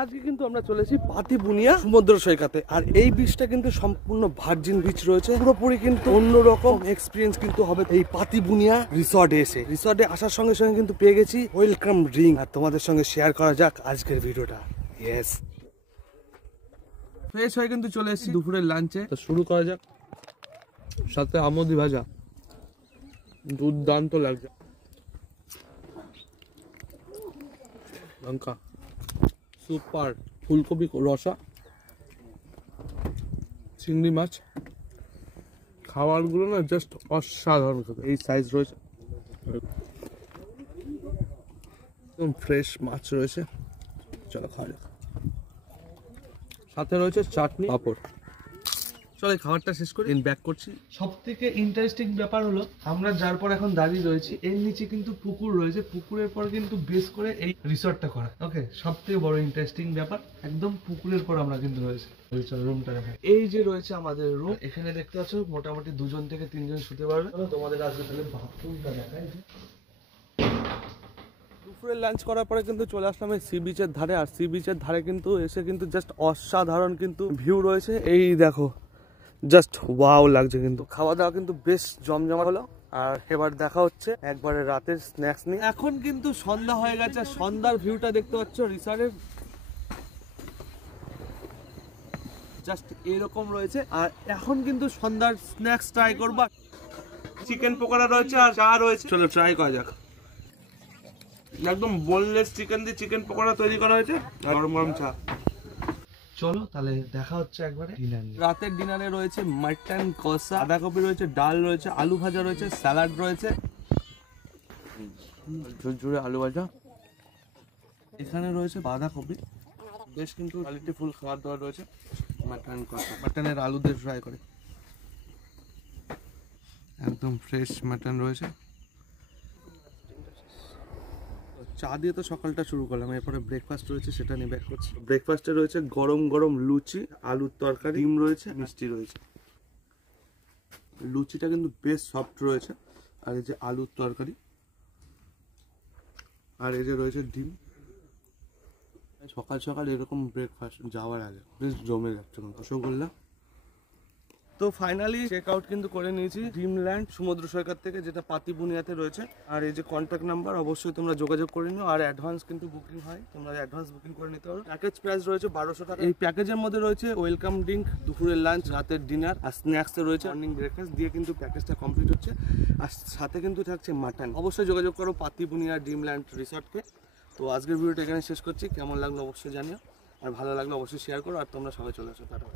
আজকে কিন্তু আমরা চলেছি পাতিবুনিয়া সমুদ্র সৈকতে। আর এই বিচটা কিন্তু সম্পূর্ণ ভার্জিন বিচ রয়েছে, পুরোপুরি কিন্তু অন্যরকম এক্সপিরিয়েন্স কিন্তু হবে এই পাতিবুনিয়া রিসর্টে এসে। রিসর্টে আসার সঙ্গে সঙ্গে কিন্তু পেয়ে গেছি ওয়েলকাম ড্রিঙ্ক, আর তোমাদের সঙ্গে শেয়ার করা যাক আজকের ভিডিওটা। ইয়েস, ফ্রেশ হয়ে কিন্তু চলে এসেছি দুপুরের লাঞ্চে। তো শুরু করা যাক, সাথে আমুদি ভাজা দুর্দান্ত লাগছে, লঙ্কা সুপার, ফুলকপি রসা, চিংড়ি মাছ, খাবারগুলো না জাস্ট অসাধারণ খেতে। এই সাইজ রয়েছে, একদম ফ্রেশ মাছ রয়েছে। চলো খাওয়া যাক। সাথে রয়েছে চাটনি, পাঁপড়। চলো খাবারটা শেষ করি, ব্যাক করছি। সব থেকে ইন্টারেস্টিং ব্যাপার হলো আমরা যার পর এখন দাঁড়িয়ে রয়েছি এর নিচে কিন্তু পুকুর রয়েছে, পুকুরের পর কিন্তু বেস করে এই রিসর্টটা করা। ওকে, সব থেকে বড় ইন্টারেস্টিং ব্যাপার একদম পুকুরের পর আমরা কিন্তু রয়েছে। রুমটা দেখা, এই যে রয়েছে আমাদের রুম। এখানে দেখতে পাচ্ছ মোটামুটি 2 থেকে 3 শুতে পারবে। তোমাদের আজকে তাহলে বাথরুমটা দেখাই। দুপুরের লাঞ্চ করার পরে কিন্তু চলে আসলাম এই সি বিচের ধারে। আর সি বিচের ধারে কিন্তু এসে কিন্তু জাস্ট অসাধারণ কিন্তু ভিউ রয়েছে। এই দেখো, জাস্ট ওয়াও লাগছে। কিন্তু খাওয়া দাওয়া কিন্তু বেশ জমজমা হলো। আর এবার দেখা হচ্ছে একবারে রাতের স্ন্যাক্স নিয়ে। এখন কিন্তু সন্ধ্যা হয়ে গেছে, সন্ধ্যার ভিউটা দেখতে পাচ্ছ রিসর্টের, জাস্ট এরকম রয়েছে। আর এখন কিন্তু সন্ধ্যার স্ন্যাক্স ট্রাই করবা। চিকেন পকোড়া রয়েছে আর চা রয়েছে, চলো ট্রাই করা যাক। একদম বোনলেস চিকেন দিয়ে চিকেন পকোড়া তৈরি করা হয়েছে আর গরম গরম চা। চলো তাহলে দেখা হচ্ছে একবারে ডিনার। রাতের ডিনারে রয়েছে মাটন কষা, বাঁধাকপি রয়েছে, ডাল রয়েছে, আলু ভাজা রয়েছে, স্যালাড রয়েছে, ঝুরঝুরে আলু ভাজা। এখানে রয়েছে বাঁধাকপি, বেশ কিন্তু কোয়ালিটি ফুল খাবার দাবার রয়েছে। মাটন কষা, মাটনের আলু দিয়ে ফ্রাই করে, একদম ফ্রেশ মাটন রয়েছে। চা দিয়ে তো সকালটা শুরু করলাম, এরপরে ব্রেকফাস্ট রয়েছে, সেটা নিয়ে ব্যাক করছি। ব্রেকফাস্টে রয়েছে গরম গরম লুচি, আলুর তরকারি, ডিম রয়েছে, মিষ্টি রয়েছে। লুচিটা কিন্তু বেশ সফট রয়েছে। আর এই যে আলুর তরকারি, আর এই যে রয়েছে ডিম। সকাল সকাল এরকম ব্রেকফাস্ট যাওয়ার আগে বেশ জমে যাচ্ছে রসগোল্লা। তো ফাইনালি চেক আউট কিন্তু করে নিয়েছি ড্রিমল্যান্ড সমুদ্র সৈকত থেকে, যেটা পাতিবুনিয়াতে রয়েছে। আর এই যে কন্ট্যাক্ট নাম্বার, অবশ্যই তোমরা যোগাযোগ করে নিও। আর অ্যাডভান্স কিন্তু বুকিং হয়, তোমরা অ্যাডভান্স বুকিং করে নিতে পারো। প্যাকেজ প্রাইস রয়েছে 1200 টাকা। এই প্যাকেজের মধ্যে রয়েছে ওয়েলকাম ড্রিঙ্ক, দুপুরের লাঞ্চ, রাতের ডিনার আর স্ন্যাক্সে রয়েছে মর্নিং ব্রেকফাস্ট দিয়ে কিন্তু প্যাকেজটা কমপ্লিট হচ্ছে। আর সাথে কিন্তু থাকছে মাটন। অবশ্যই যোগাযোগ করো পাতিবুনিয়া ড্রিমল্যান্ড রিসর্টকে। তো আজকের ভিডিওটা এখানে শেষ করছি। কেমন লাগলো অবশ্যই জানিও, আর ভালো লাগলো অবশ্যই শেয়ার করো। আর তোমরা সবাই চলে আসো, টাটা।